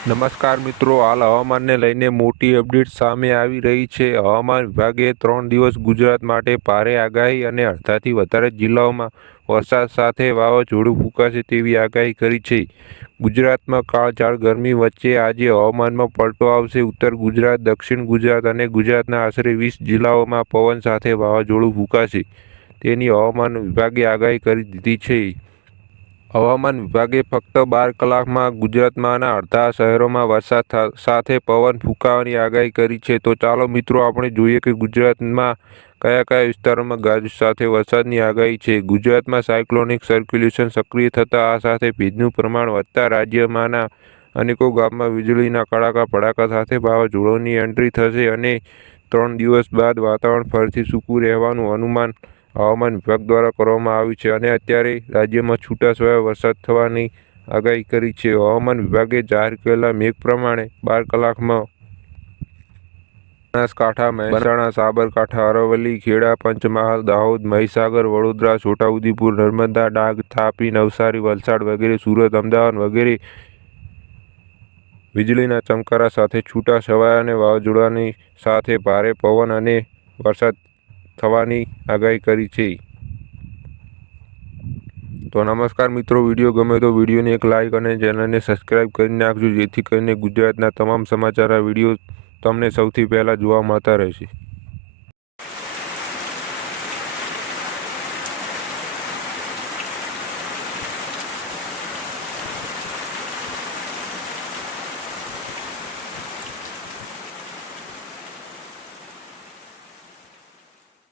નમસ્કાર મિત્રો, હાલ હવામાનને લઈને મોટી અપડેટ સામે આવી રહી છે. હવામાન વિભાગે ત્રણ દિવસ ગુજરાત માટે ભારે આગાહી અને અડધાથી વધારે જિલ્લાઓમાં વરસાદ સાથે વાવાઝોડું ફૂંકાશે તેવી આગાહી કરી છે. ગુજરાતમાં કાળઝાળ ગરમી વચ્ચે આજે હવામાનમાં પલટો આવશે. ઉત્તર ગુજરાત, દક્ષિણ ગુજરાત અને ગુજરાતના આશરે વીસ જિલ્લાઓમાં પવન સાથે વાવાઝોડું ફૂંકાશે. તેની હવામાન વિભાગે આગાહી કરી દીધી છે. હવામાન વિભાગે ફક્ત બાર કલાકમાં ગુજરાતમાંના અડધા શહેરોમાં વરસાદ સાથે પવન ફૂંકાવાની આગાહી કરી છે. તો ચાલો મિત્રો, આપણે જોઈએ કે ગુજરાતમાં કયા કયા વિસ્તારોમાં ગાજ સાથે વરસાદની આગાહી છે. ગુજરાતમાં સાયક્લોનિક સર્ક્યુલેશન સક્રિય થતાં આ સાથે ભેજનું પ્રમાણ વધતા રાજ્યમાંના અનેકો ગામમાં વીજળીના કડાકા પડાકા સાથે વાવાઝોડાની એન્ટ્રી થશે અને ત્રણ દિવસ બાદ વાતાવરણ ફરીથી સૂકું રહેવાનું અનુમાન હવામાન વિભાગ દ્વારા કરવામાં આવ્યું છે અને અત્યારે રાજ્યમાં છૂટાછવાયા વરસાદ થવાની આગાહી કરી છે. હવામાન વિભાગે જાહેર કરેલા મેઘ પ્રમાણે બાર કલાકમાં બનાસકાંઠા, મહેસાણા, સાબરકાંઠા, અરવલ્લી, ખેડા, પંચમહાલ, દાહોદ, મહીસાગર, વડોદરા, છોટાઉદેપુર, નર્મદા, ડાંગ, તાપી, નવસારી, વલસાડ વગેરે, સુરત, અમદાવાદ વગેરે વીજળીના ચમકારા સાથે છૂટા છવાયા અને વાવાઝોડાની સાથે ભારે પવન અને વરસાદ થવાની આગાહી કરી છે. તો નમસ્કાર મિત્રો, વીડિયો ગમે તો વિડીયોને એક લાઇક અને ચેનલને સબસ્ક્રાઈબ કરી નાખજો, જેથી કરીને ગુજરાતના તમામ સમાચાર આ વીડિયો તમને સૌથી પહેલાં જોવા મળતા રહેશે.